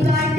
Happy